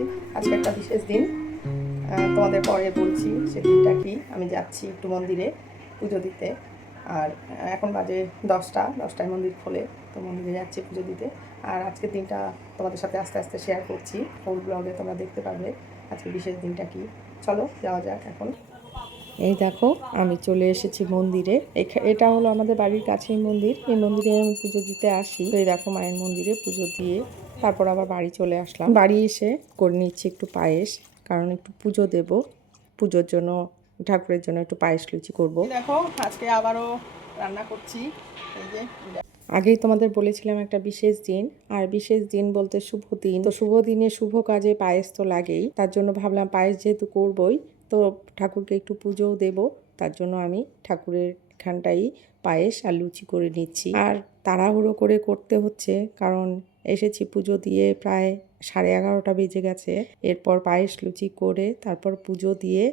করছি। আজকে একটা বিশেষ দিন, তোমাদের পরে বলছি সে দিনটা কি। আমি যাচ্ছি একটু মন্দিরে পুজো দিতে। আর এখন বাজে 10টায় মন্দির খোলে, তো মন্দিরে যাচ্ছি পুজো দিতে। আর আজকের দিনটা তোমাদের সাথে আস্তে আস্তে শেয়ার করছি, ফুল ব্লগে তোমরা দেখতে পারবে আজকে বিশেষ দিনটা কি। চলো যাওয়া যাক এখন। এই দেখো আমি চলে এসেছি মন্দিরে। এটা হলো আমাদের বাড়ির কাছেই মন্দির। এই মন্দিরে আমি পুজো দিতে আসি। তো এই দেখো মায়ের মন্দিরে পুজো দিয়ে তারপর আবার বাড়ি চলে আসলাম। বাড়ি এসে করে নিচ্ছি একটু পায়েস, কারণ একটু পুজো দেব। পুজোর জন্য ঠাকুরের জন্য একটু পায়েস লুচি করবো। দেখো আজকে আবারও রান্না করছি। এই যে আগেই তোমাদের বলেছিলাম একটা বিশেষ দিন, আর বিশেষ দিন বলতে শুভ দিন। তো শুভ দিনে শুভ কাজে পায়েস তো লাগেই, তার জন্য ভাবলাম পায়েস যেহেতু করবই, তো ঠাকুরকে একটু পুজোও দেব। তার জন্য আমি ঠাকুরের এখানটাই পায়েস আর লুচি করে নিচ্ছি। আর তাড়াহুড়ো করে করতে হচ্ছে, কারণ এসেছি পুজো দিয়ে প্রায় 11:30 বেজে গেছে। এরপর পায়েস লুচি করে তারপর পুজো দিয়ে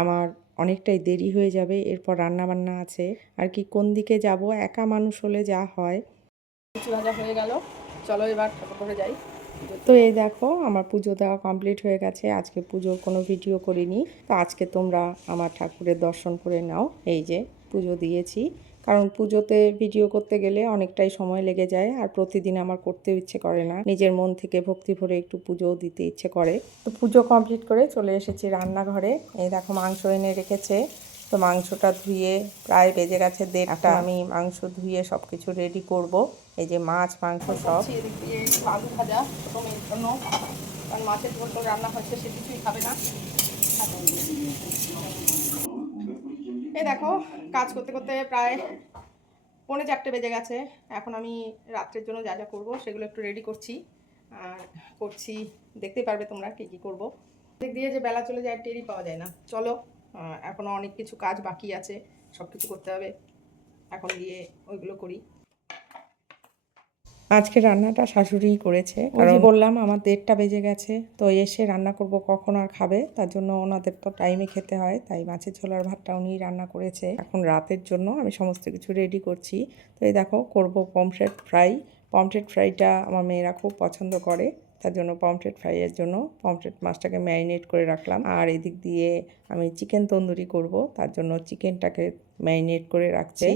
আমার অনেকটাই দেরি হয়ে যাবে। এরপর রান্নাবান্না আছে, আর কি কোন দিকে যাব, একা মানুষ হলে যা হয়। কিছু ভাজা হয়ে গেল, চলো এবার ঠাকুর ঘরে যাই। তো এই দেখো আমার পুজো দেওয়া কমপ্লিট হয়ে গেছে। আজকে পুজোর কোনো ভিডিও করিনি, তো আজকে তোমরা আমার ঠাকুরের দর্শন করে নাও। এই যে পুজো দিয়েছি, কারণ পুজোতে ভিডিও করতে গেলে অনেকটাই সময় লেগে যায়, আর প্রতিদিন আমার করতেও ইচ্ছে করে না। নিজের মন থেকে ভক্তি ভরে একটু পুজোও দিতে ইচ্ছে করে। তো পুজো কমপ্লিট করে চলে এসেছি রান্নাঘরে। এই দেখো মাংস এনে রেখেছে, তো মাংসটা ধুয়ে প্রায় বেজে গেছে 1:30। আমি মাংস ধুয়ে সব কিছু রেডি করব। এই যে মাছ মাংস সব। এদিক দিয়ে আলু ভাজা প্রথমের জন্য, কারণ মাছের ঝোল তো রান্না হচ্ছে, সে কিছুই খাবে না। এই দেখো কাজ করতে করতে প্রায় 3:45 বেজে গেছে। এখন আমি রাত্রের জন্য যা যা করবো সেগুলো একটু রেডি করছি। আর করছি, দেখতে পারবে তোমরা কী কী করবো। দিক দিয়ে যে বেলা চলে যায় টেরই পাওয়া যায় না। চলো, এখনও অনেক কিছু কাজ বাকি আছে, সব কিছু করতে হবে। এখন গিয়ে ওইগুলো করি। আজকে রান্নাটা শাশুড়িই করেছে, কারণ বললাম আমার 1:30 বেজে গেছে। তো এসে রান্না করব কখন আর খাবে, তার জন্য ওনাদের তো টাইমে খেতে হয়, তাই মাছের ঝোল আর ভাতটা উনিই রান্না করেছে। এখন রাতের জন্য আমি সমস্ত কিছু রেডি করছি। তো এই দেখো করব পমফ্রেট ফ্রাই। পমফ্রেট ফ্রাইটা আমার মেয়েরা খুব পছন্দ করে, তার জন্য পমফ্রেট ফ্রাইয়ের জন্য পমফ্রেট মাছটাকে ম্যারিনেট করে রাখলাম। আর এদিক দিয়ে আমি চিকেন তন্দুরি করব, তার জন্য চিকেনটাকে ম্যারিনেট করে রাখছি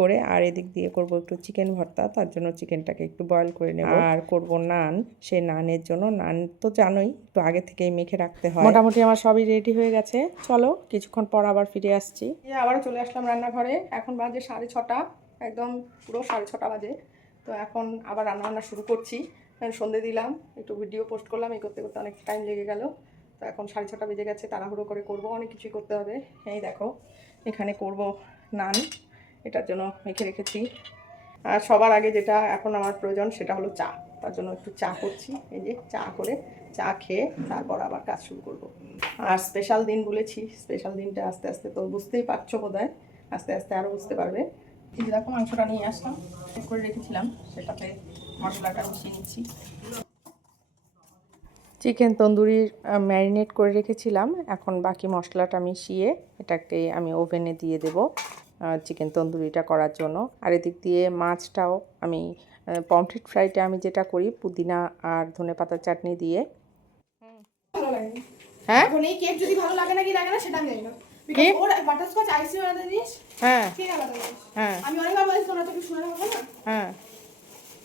করে। আর এদিক দিয়ে করব একটু চিকেন ভর্তা, তার জন্য চিকেনটাকে একটু বয়েল করে নেব। আর করব নান, সেই নানের জন্য নান তো জানোই একটু আগে থেকেই মেখে রাখতে হয়। মোটামুটি আমার সবই রেডি হয়ে গেছে। চলো কিছুক্ষণ পর আবার ফিরে আসছি। আবারও চলে আসলাম রান্নাঘরে। এখন বাজে 6:30, একদম পুরো 6:30 বাজে। তো এখন আবার রান্নাবান্না শুরু করছি। সন্ধে দিলাম, একটু ভিডিও পোস্ট করলাম, এই করতে করতে অনেক টাইম লেগে গেল। তো এখন 6:30 বেজে গেছে, তাড়াহুড়ো করে করবো, অনেক কিছুই করতে হবে। এই দেখো এখানে করব নান, এটার জন্য মেখে রেখেছি। আর সবার আগে যেটা এখন আমার প্রয়োজন সেটা হলো চা, তার জন্য একটু চা করছি। এই যে চা করে, চা খেয়ে তারপর আবার কাজ শুরু করব। আর স্পেশাল দিন বলেছি, স্পেশাল দিনটা আস্তে আস্তে তো বুঝতেই পারছো বোধহয়, আস্তে আস্তে আরও বুঝতে পারবে। এই যে দেখো মাংসটা নিয়ে আসলাম, করে রেখেছিলাম, সেটাতে মশলাটা মিশিয়ে নিচ্ছি। চিকেন তন্দুরির ম্যারিনেট করে রেখেছিলাম, এখন বাকি মশলাটা মিশিয়ে এটাকে আমি ওভেনে দিয়ে দেব চিকেন তন্দুরিটা করার জন্য। আর এদিক দিয়ে মাছটাও আমি পমফ্রেট ফ্রাইটা আমি যেটা করি পুদিনা আর ধনেপাতার চাটনি দিয়ে। হ্যাঁ এখন এই কেক যদি ভালো লাগে না কি লাগে না সেটা আমি জানি না, বিকজ ওর বাটারস্কচ আইসক্রিম আলাদা জিনিস, হ্যাঁ কেক আলাদা জিনিস। হ্যাঁ আমি অনেকবার বলেছি তোমরা তো কি শুনে হবে না। হ্যাঁ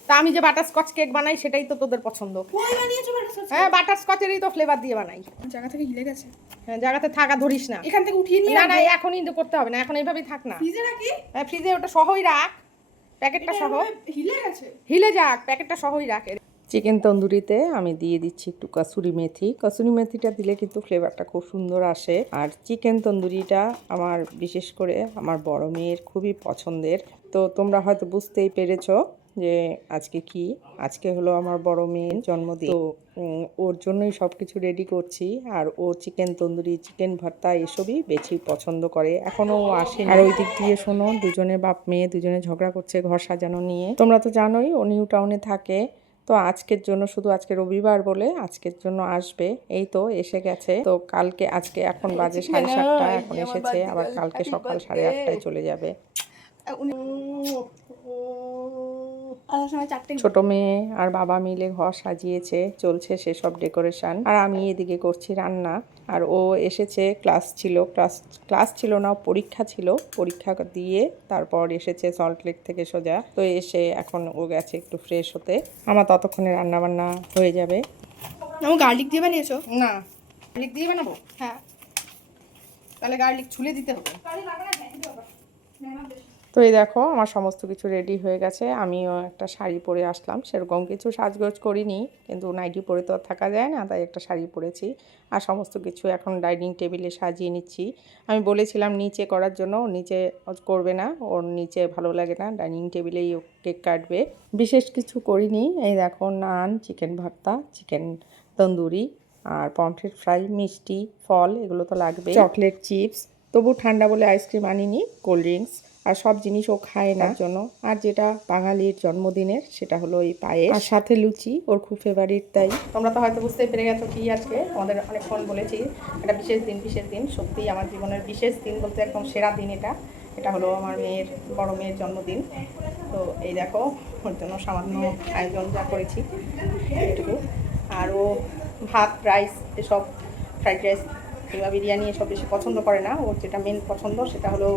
তা আমি যে বাটারস্কচ কেক বানাই সেটাই তো তোদের পছন্দ। কই বানিয়েছো বাটারস্কচ? হ্যাঁ বাটারস্কচেরই তো ফ্লেভার দিয়ে বানাই। জায়গা থেকে হিলে গেছে। হ্যাঁ জায়গাতে থাকা ধরিস না, এখান থেকে উঠিয়ে নিয়ে না না এখনই করতে হবে না, এখন এইভাবেই থাক না। ফ্রিজে রাখি? হ্যাঁ ফ্রিজে ওটা সহই রাখ, প্যাকেটটা সহ। হিলে গেছে, হিলে যাক, প্যাকেটটা সহই রাখ। চিকেন তন্দুরিতে আমি দিয়ে দিচ্ছি একটু কসুরি মেথি। কসুরি মেথিটা দিলে কিন্তু ফ্লেভারটা খুব সুন্দর আসে। আর চিকেন তন্দুরিটা আমার বিশেষ করে আমার বড় মেয়ের খুবই পছন্দের। তো তোমরা হয়তো বুঝতেই পেরেছো যে আজকে কি, আজকে হলো আমার বড় মেয়ের জন্মদিন। তো ওর জন্যই সব কিছু রেডি করছি। আর ও চিকেন তন্দুরি, চিকেন ভর্তা এসবই বেশি পছন্দ করে। এখনও ও আসেনি। আর ওই দিক দিয়ে শোনো, দুজনে বাপ মেয়ে দুজনে ঝগড়া করছে ঘর সাজানো নিয়ে। তোমরা তো জানোই ও নিউ টাউনে থাকে। তো আজকের জন্য, শুধু আজকে রবিবার বলে আজকের জন্য আসবে। এই তো এসে গেছে। তো কালকে, আজকে এখন বাজে 7:30, এখন এসেছে, আবার কালকে সকাল 8:30টায় চলে যাবে। আসার সময় 4টে। ছোট মেয়ে আর বাবা মিলে ঘর সাজিয়েছে, চলছে সেসব ডেকোরেশন, আর আমি এদিকে করছি রান্না। আর ও এসেছে, ক্লাস ছিল না, পরীক্ষা ছিল, পরীক্ষা দিয়ে তারপর এসেছে সল্টলেক থেকে সোজা। তো এসে এখন ও গেছে একটু ফ্রেশ হতে, আমার ততক্ষণে রান্না বান্না হয়ে যাবে। আমি গার্লিক দিয়ে বানিয়েছো? না, গার্লিক দিয়ে বানাবো? হ্যাঁ। তাহলে গার্লিক ছুলে দিতে হবে। তো এই দেখো আমার সমস্ত কিছু রেডি হয়ে গেছে। আমিও একটা শাড়ি পরে আসলাম, সেরকম কিছু সাজগোজ করিনি, কিন্তু নাইটি পরে তো আর থাকা যায় না, তাই একটা শাড়ি পরেছি। আর সমস্ত কিছু এখন ডাইনিং টেবিলে সাজিয়ে নিচ্ছি। আমি বলেছিলাম নিচে করার জন্য, নিচে করবে না, ওর নিচে ভালো লাগে না, ডাইনিং টেবিলেই ও কেক কাটবে। বিশেষ কিছু করিনি। এই দেখো নান, চিকেন ভর্তা, চিকেন তন্দুরি, আর পমফ্রেট ফ্রাই, মিষ্টি, ফল, এগুলো তো লাগবে, চকলেট চিপস। তবু ঠান্ডা বলে আইসক্রিম আনিনি, কোল্ড ড্রিঙ্কস, আর সব জিনিস ও খায় না জন্য। আর যেটা বাঙালির জন্মদিনের সেটা হলো এই পায়েস, আর সাথে লুচি, ওর খুব ফেভারিট। তাই তোমরা তো হয়তো বুঝতেই পেরে গেছো কি আজকে তোমাদের অনেকক্ষণ বলেছি, এটা বিশেষ দিন। সত্যিই আমার জীবনের বিশেষ দিন বলতে একদম সেরা দিন এটা। এটা হলো আমার বড় মেয়ের জন্মদিন। তো এই দেখো ওর জন্য সামান্য আয়োজন যা করেছি এইটুকু। আরও ভাত, রাইস, এসব ফ্রাইড রাইস কিংবা বিরিয়ানি এসব বেশি পছন্দ করে না। ওর যেটা মেন পছন্দ সেটা হলো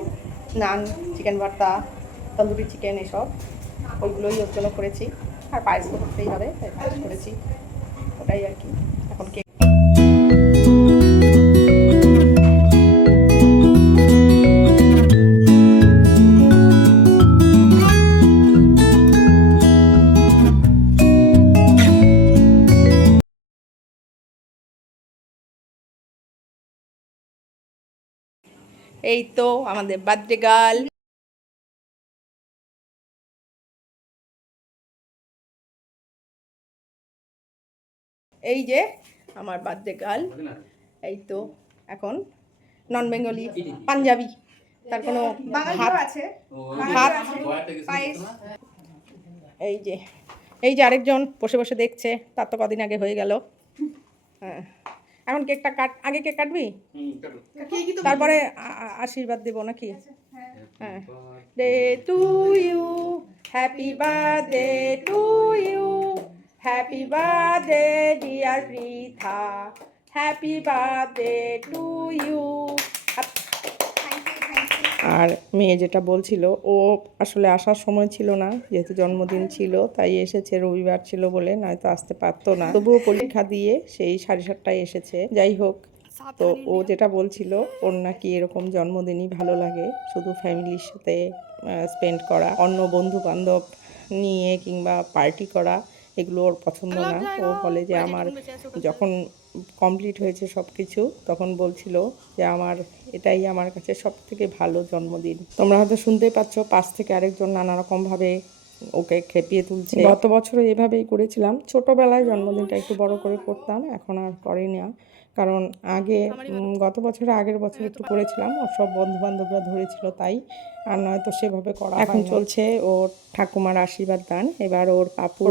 নান, চিকেন ভর্তা, তন্দুরি চিকেন, এসব ওইগুলোই ওর জন্য করেছি। আর পায়েস তো করতেই হবে, তাই পায়েস করেছি, ওটাই আর কি। এখন কেক এই তো আমাদের বার্থডে গার্ল। এই যে আমার বার্থডে গার্ল। এই তো এখন নন বেঙ্গলি, পাঞ্জাবি, তার কোনো ভাত আছে, পায়েস। এই যে আরেকজন বসে বসে দেখছে, তার তো কদিন আগে হয়ে গেল। হ্যাঁ, এখন কেকটা আগে কেক কাটবি, তারপরে আশীর্বাদ দেবো নাকি? হ্যাঁ, day to you, happy birthday to you, happy birthday dear Pritha, happy birthday to you. আর মেয়ে যেটা বলছিল, ও আসলে আসার সময় ছিল না, যেহেতু জন্মদিন ছিল তাই এসেছে, রবিবার ছিল বলে, নয়তো আসতে পারতো না। তবুও পরীক্ষা দিয়ে সেই 7:30টায় এসেছে। যাই হোক, তো ও যেটা বলছিল ওর নাকি এরকম জন্মদিনই ভালো লাগে, শুধু ফ্যামিলির সাথে স্পেন্ড করা, অন্য বন্ধু বান্ধব নিয়ে কিংবা পার্টি করা, এগুলো ওর পছন্দ না। ও বলে যে আমার যখন কমপ্লিট হয়েছে সব কিছু, তখন বলছিল যে আমার এটাই আমার কাছে সব থেকে ভালো জন্মদিন। তোমরা হয়তো শুনতেই পাচ্ছ, পাশ থেকে আরেকজন নানা রকমভাবে ওকে খেপিয়ে তুলছে। গত বছরও এভাবেই করেছিলাম, ছোটোবেলায় জন্মদিনটা একটু বড় করে করতাম, এখন আর করি না। কারণ গত বছরে আগের বছর একটু করেছিলাম, ওর সব বন্ধু বান্ধবরা ধরেছিল তাই, আর নয়তো সেভাবে করা। এখন চলছে ওর ঠাকুমার আশীর্বাদ দান। এবার ওর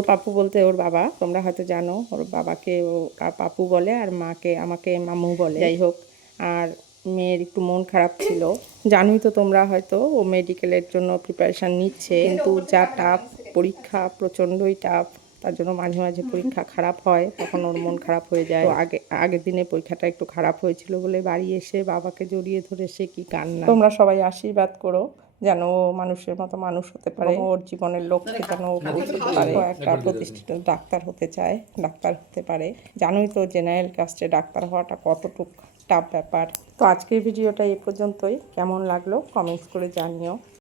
পাপু বলতে ওর বাবা, তোমরা হয়তো জানো, ওর বাবাকে ও পাপু বলে, আর মাকে আমাকে মামু বলে। যাই হোক, আর মেয়ের একটু মন খারাপ ছিল, জানোই তো তোমরা হয়তো, ও মেডিকেলের জন্য প্রিপারেশান নিচ্ছে, কিন্তু যা টাফ পরীক্ষা, প্রচণ্ডই টাফ, তার জন্য মাঝে মাঝে পরীক্ষা খারাপ হয়, তখন ওর মন খারাপ হয়ে যায়। তো আগের দিনে পরীক্ষাটা একটু খারাপ হয়েছিল বলে বাড়ি এসে বাবাকে জড়িয়ে ধরে সে কি কান্না। তোমরা সবাই আশীর্বাদ করো যেন ও মানুষের মতো মানুষ হতে পারে, ওর জীবনের লক্ষ্যে যেন ও পৌঁছতে পারে। ও একটা প্রতিষ্ঠিত ডাক্তার হতে চায়, ডাক্তার হতে পারে। জানোই তো জেনারেল কাস্টে ডাক্তার হওয়াটা কতটুকু টাফ ব্যাপার। তো আজকের ভিডিওটা এই পর্যন্তই। কেমন লাগলো কমেন্টস করে জানিও।